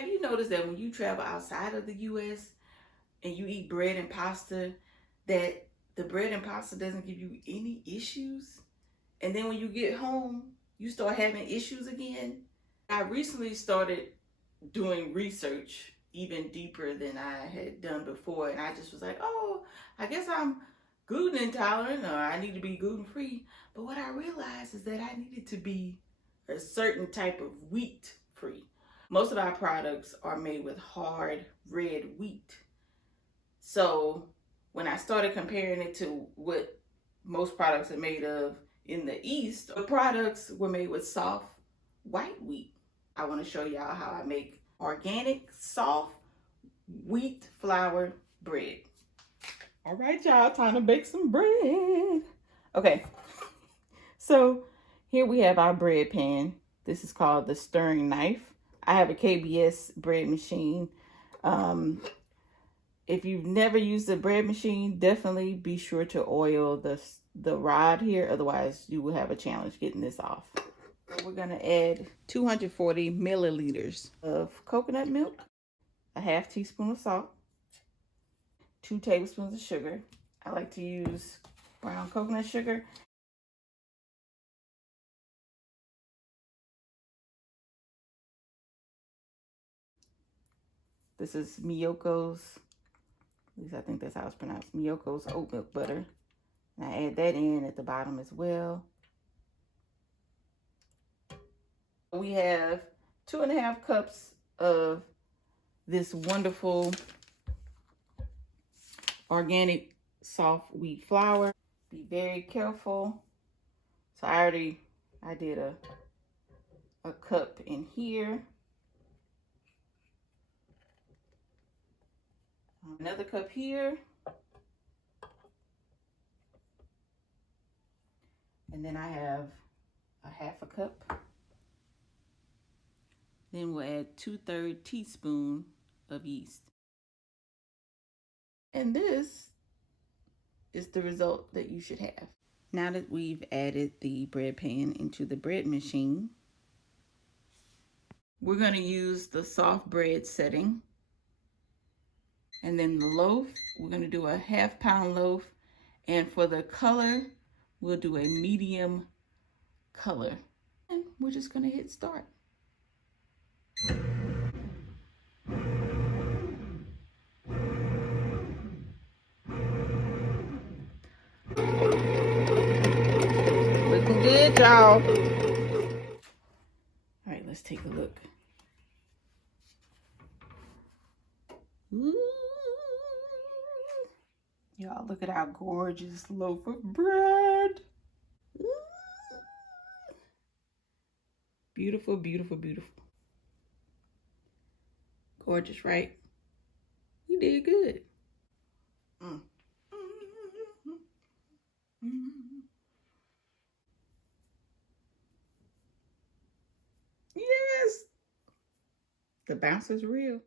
Have you noticed that when you travel outside of the U.S. and you eat bread and pasta, that the bread and pasta doesn't give you any issues? And then when you get home, you start having issues again? I recently started doing research even deeper than I had done before. And I just was like, oh, I guess I'm gluten intolerant, or I need to be gluten free. But what I realized is that I needed to be a certain type of wheat free. Most of our products are made with hard red wheat. So when I started comparing it to what most products are made of in the East, the products were made with soft white wheat. I want to show y'all how I make organic soft wheat flour bread. All right, y'all, time to bake some bread. Okay, so here we have our bread pan. This is called the stirring knife. I have a KBS bread machine. If you've never used a bread machine, definitely be sure to oil the rod here. Otherwise, you will have a challenge getting this off. So we're going to add 240 milliliters of coconut milk, a half teaspoon of salt, 2 tablespoons of sugar. I like to use brown coconut sugar. This is Miyoko's, at least I think that's how it's pronounced, Miyoko's oat milk butter. And I add that in at the bottom as well. We have 2.5 cups of this wonderful organic soft wheat flour. Be very careful. So I did a cup in here. Another cup here. And then I have a half a cup. Then we'll add 2/3 teaspoon of yeast. And this is the result that you should have. Now that we've added the bread pan into the bread machine, we're going to use the soft bread setting. And then the loaf, we're going to do a 1/2 pound loaf. And for the color, we'll do a medium color. And we're just going to hit start. Looking good, y'all. All right, let's take a look. Ooh. Y'all, look at our gorgeous loaf of bread. Ooh. Beautiful, beautiful, beautiful. Gorgeous, right? You did good. Yes. The bounce is real.